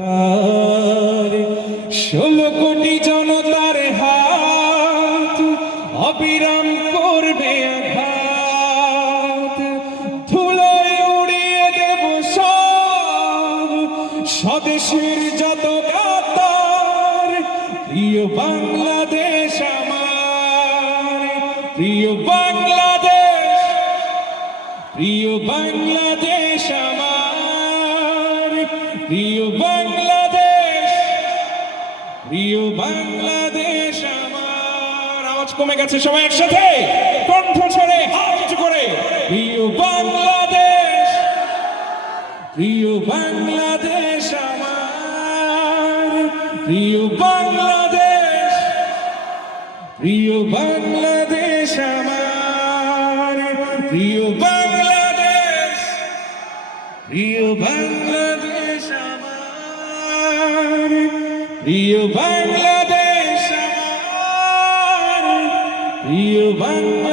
তার 16 কোটি জনতার হাত অবিরাম করবে আঘাত, ধুলোয় উড়িয়ে দেব সব স্বদেশের যত গাতার। প্রিয় বাংলাদেশ আমার, প্রিয় বাংলাদেশ, প্রিয় বাংলাদেশ আমার, প্রিয় বাংলাদেশ, প্রিয় বাংলাদেশ আমার। আওয়াজ কমে গেছে, সবাই একসাথে কণ্ঠ ছেড়ে হাত উঁচু করে। প্রিয় বাংলাদেশ, প্রিয় বাংলাদেশ আমার, প্রিয় বাংলাদেশ, প্রিয় বাংলাদেশ আমার, প্রিয় বাংলাদেশ, প্রিয় বাংলাদেশ আমার, প্রিয় বাংলাদেশ আমার, প্রিয় বাংলাদেশ।